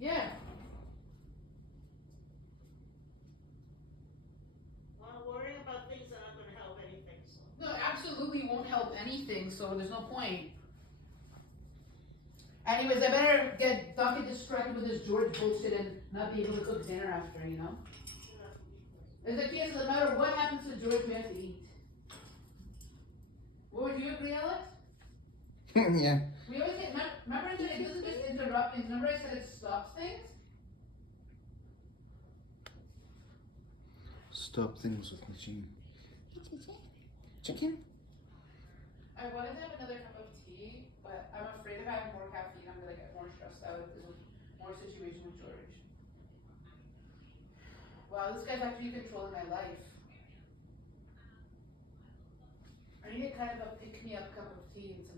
Yeah. Well, worrying about things that aren't going to help anything. So. No, absolutely won't help anything, so there's no point. Anyways, I better not get distracted with this George bullshit and not be able to cook dinner after, you know? It's like, yes, no matter what happens to George, we have to eat. Would you agree, Alex? Yeah. We always get, remember that it doesn't just interrupt things, remember I said it stops things? Stop things with Najeem. Chicken? I wanted to have another cup of tea, but I'm afraid if I have more caffeine, I'm gonna get more stressed out because of more situation with George. Wow, this guy's actually controlling my life. I need a kind of a pick-me-up cup of tea and some